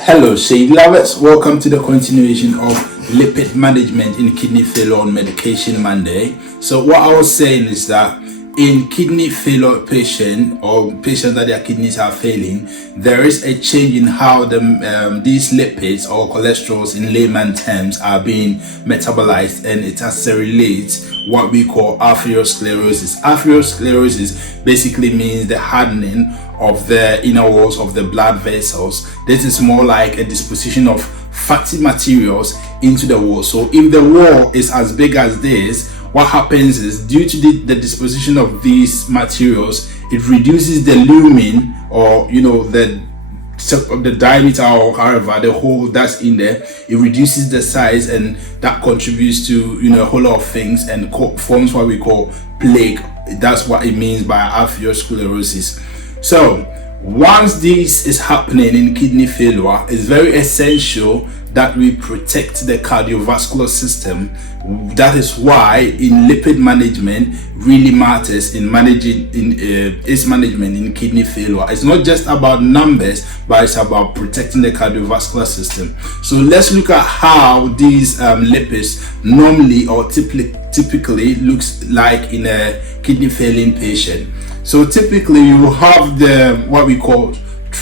Hello, Shady lovers. Welcome to the continuation of lipid management in kidney failure on medication Monday. So what I was saying is that in kidney failure patient or patients that their kidneys are failing, there is a change in how these lipids or cholesterols in layman terms are being metabolized, and it has to relate what we call atherosclerosis. Atherosclerosis basically means the hardening of the inner walls of the blood vessels. This is more like a disposition of fatty materials into the wall. So if the wall is as big as this, what happens is, due to the disposition of these materials, it reduces the lumen, or the diameter, or however the hole that's in there. It reduces the size, and that contributes to a whole lot of things and forms what we call plaque. That's what it means by atherosclerosis. So once this is happening in kidney failure, it's very essential that we protect the cardiovascular system. That is why in lipid management really matters in management in kidney failure. It's not just about numbers, but it's about protecting the cardiovascular system. So let's look at how these lipids normally or typically looks like in a kidney failing patient. So typically you will have what we call,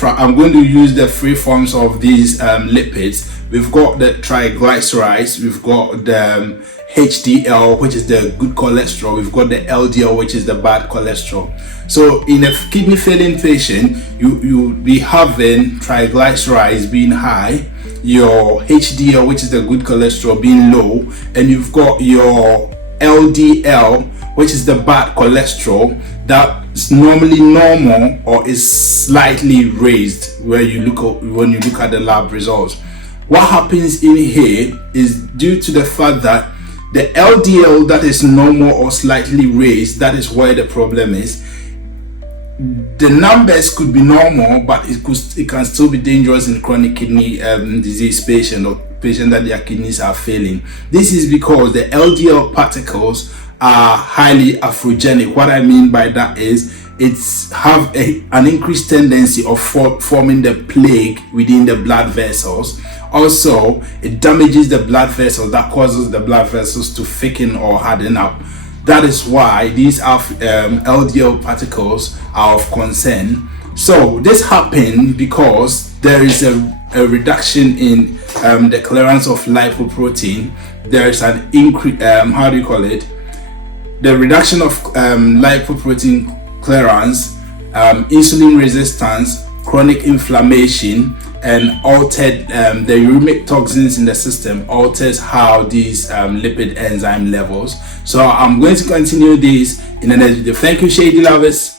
I'm going to use the three forms of these lipids. We've got the triglycerides, we've got the HDL, which is the good cholesterol, we've got the LDL, which is the bad cholesterol. So in a kidney failing patient, you'll be having triglycerides being high, your HDL, which is the good cholesterol, being low, and you've got your LDL, which is the bad cholesterol, that's normally normal or is slightly raised when you look at the lab results. What happens in here is, due to the fact that the LDL that is normal or slightly raised, that is where the problem is. The numbers could be normal, but it can still be dangerous in chronic kidney disease patient or patient that their kidneys are failing. This is because the LDL particles are highly atherogenic. What I mean by that is, it's have an increased tendency of forming the plaque within the blood vessels. Also, it damages the blood vessels, that causes the blood vessels to thicken or harden up. That is why these LDL particles are of concern. So this happened because there is a reduction in the clearance of lipoprotein. There is an increase, the reduction of lipoprotein clearance, insulin resistance, chronic inflammation, and altered the uremic toxins in the system alters how these lipid enzyme levels. So I'm going to continue this in the next video. Thank you, Shady lovers.